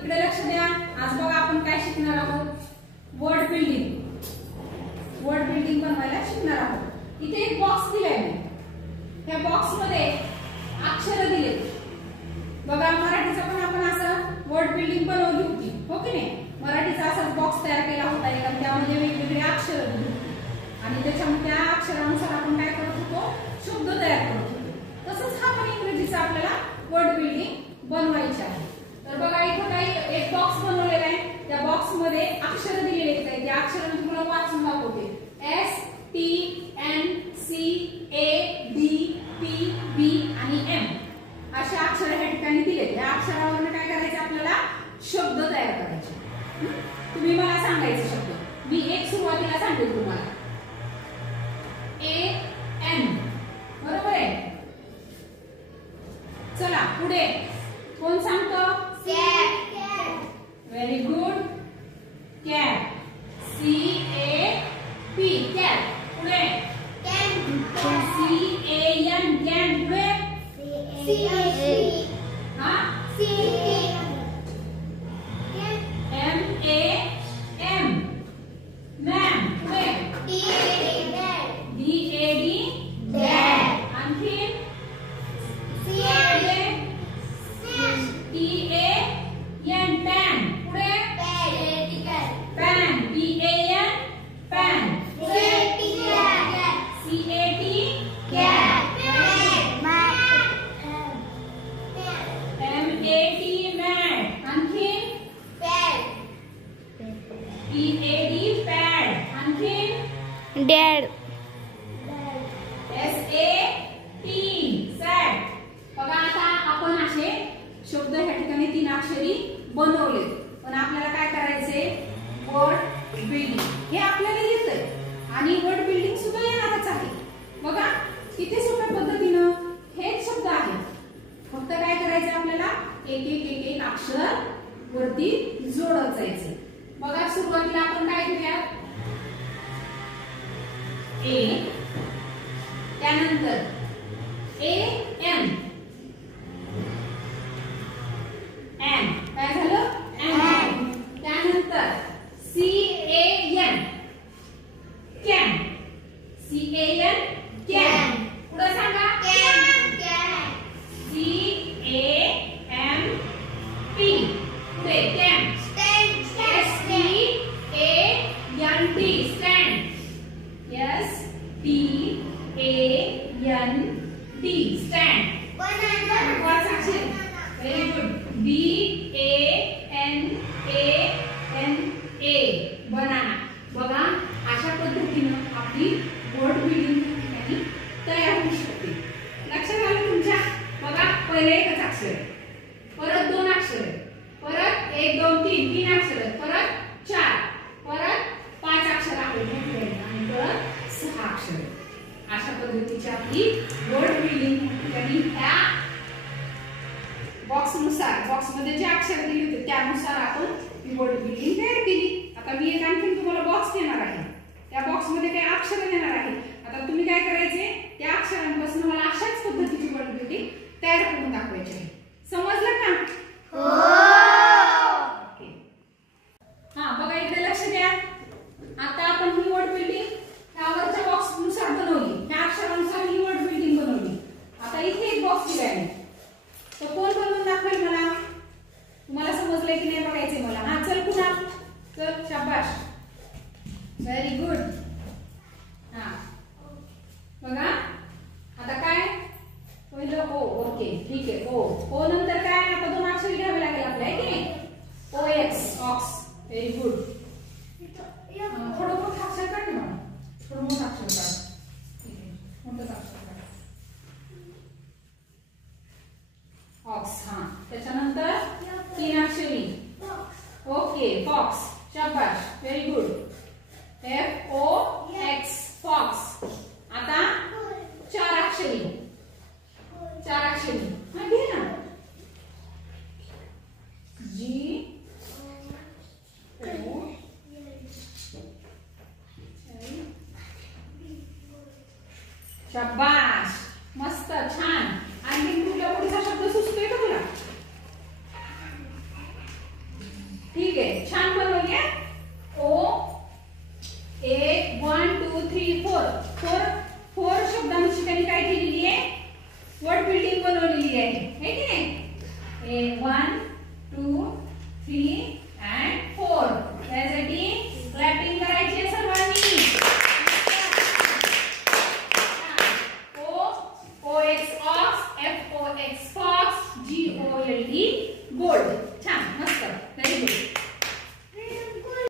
इकडे लक्ष द्या. आज बघा आपण काय शिकणार आहोत. वर्ड बिल्डिंग बनवायला शिकणार आहोत. इथे एक बॉक्स दिलाय मी. त्या बॉक्स मध्ये अक्षर दिले. बघा मराठीचा पण आपण असं वर्ड बिल्डिंग बनवली होती, हो की नाही. मराठीचा असाच बॉक्स तयार केला होता आणि त्यामध्ये वेगवेगळे अक्षर दिली आणि त्याच्यामध्ये त्या अक्षरानुसार आपण काय करत होतो, शब्द तयार करत होतो. तसंच हा पण इंग्रजीचा आपल्याला वर्ड बिल्डिंग बनवायचे आहे. तर बघा इथं काही एक बॉक्स बनवलेला आहे. त्या बॉक्स मध्ये अक्षर दिलेले आहेत. त्या अक्षरांची तुम्हाला वाचून दाखवते. S T N C A D P B आणि M अशा अक्षर या ठिकाणी दिले. या अक्षरावरून काय करायचे, आपल्याला शब्द तयार करायचे. तुम्ही मला सांगायचे शब्द. मी एक सुरुवातीला सांगेल तुम्हाला. A N बरोबर आहे. चला पुढे कोण सांगतो. Very good. Cat. C A P cat. पुढे C A N कॅन. पुढे हा M A M मॅम. पुढे D A D आणखी T A N पॅन. पुढे pan. P A N pan. पुढे C A T cat. M A T mat. आणखी P A D pad. आणखी dad. S A T sat. बघा आता आपण असे शब्द ह्या ठिकाणी 3 अक्षरी बनवले. पण आपल्याला काय करायचे, वर्ड बिल्डिंग. हे आपल्याला येतंय आणि वर्ड बिल्डिंग सुद्धा येणारच आहे. बघा किती सोप्या पद्धतीनं हेच शब्द आहेत. फक्त काय करायचं, आपल्याला एक अक्षर वरती जोडत जायचे. बघा सुरुवातीला आपण काय करूया. A त्यानंतर A N काय झालं, N. त्यानंतर C A N can. C A N can. पुढे सांगा C A M P. पुढे can. S T A N D stand. S T A N D stand. Very good. B A N A N A banana. बघा अशा पद्धतीनं आपली word building तयार होऊ शकते. लक्षात आलं तुमच्या. बघा पहिले एकच अक्षर आहे, परत 2 अक्षर आहे, परत 1 2 3 3 अक्षर आहेत, परत 4, परत 5 अक्षर आहेत आणि परत 6 अक्षर आहेत. अशा पद्धतीची आपली वर्ड बिल्डिंग ह्या बॉक्सनुसार, बॉक्समध्ये जे अक्षर दिले होते त्यानुसार आपण ही वर्ड बिल्डिंग तयार केली. आता मी एक आणखी तुम्हाला बॉक्स देणार आहे. त्या बॉक्समध्ये काही अक्षर देणार आहे. आता तुम्ही काय करायचे, त्या अक्षरांपासून मला अशाच पद्धतीची वर्ड बिल्डिंग तयार करून दाखवायची आहे. समजलं का. ओके. हा बघा इथे लक्ष द्या. आता आपण ही वर्ड बिल्डिंग त्यावरच्या बॉक्सनुसार बनवली. त्या अक्षरानुसार ही वर्ड बिल्डिंग बनवली. आता इथे एक बॉक्स दिला आहे. तो कोण बनवून दाखवेल मला. तुम्हाला समजलंय की नाही बघायचंय मला. हा चल पुन्हा चल. शाबाश. Very good. हा बघा आता काय पहिलं ओ. ओके ठीक आहे. ओ नंतर काय, आता 2 अक्षर घ्यावे लागेल आपल्याला, की नाही. OX ox. Very good. थोडं मोठं अक्षर काढ ना. थोडं मोठं अक्षर काढ. ठीक आहे, मोठंच अक्षर काढ. ऑक्स. हा त्याच्यानंतर 3 अक्षरी. Okay fox. शाबाश. Very good. FOX fox. आता 4 अक्षरी. 4 अक्षरी. हा घे ना. G O शाबाश. मस्त छान. आणखी कुठला पुढचा शब्द सुचतोय का तुला. ठीक आहे, छान बनवली आहे. ओ 1 2 3 4 4 शब्दांची त्यांनी काय केलेली आहे, वर्ड बिल्डिंग बनवलेली आहे, है की नाही. 1 2 3